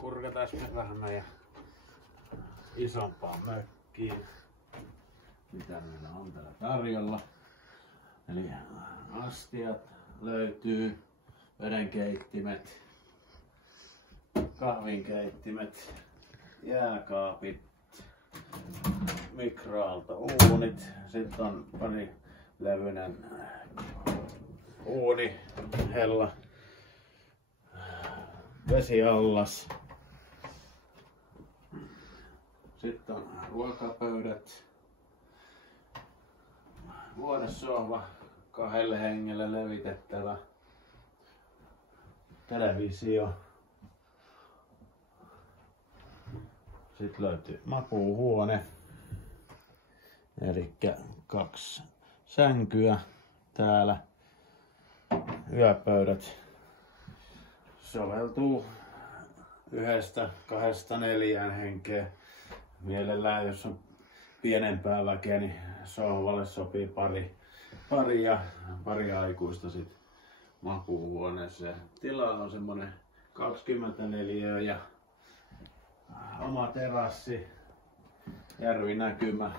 kurkataan vähän meidän isompaan mökkiin, mitä meillä on täällä tarjolla. Eli astiat löytyy, vedenkeittimet, kahvinkeittimet, jääkaapit, mikroaaltouunit. Sitten on pari levyinen uuni, hella, vesiallas. Sitten on ruokapöydät, vuodesohva, 2 hengelle levitettävä, televisio. Sitten löytyy makuuhuone, eli 2 sänkyä täällä, yöpöydät. Soveltuu 1-2-4 henkeä. Mielellään jos on pienempää väkeä, niin sohvalle sopii pari aikuista sit makuuhuoneeseen. Tila on semmonen 24 ja oma terassi, järvinäkymä.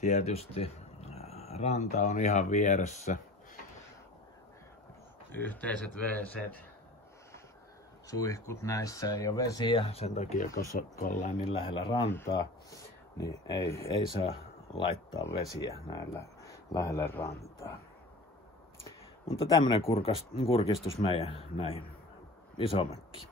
Tietysti ranta on ihan vieressä. Yhteiset WC:t, suihkut, näissä ei ole vesiä, sen takia kun ollaan niin lähellä rantaa, niin ei saa laittaa vesiä näillä lähellä rantaa. Mutta tämmönen kurkistus meidän näihin isommäkkiin.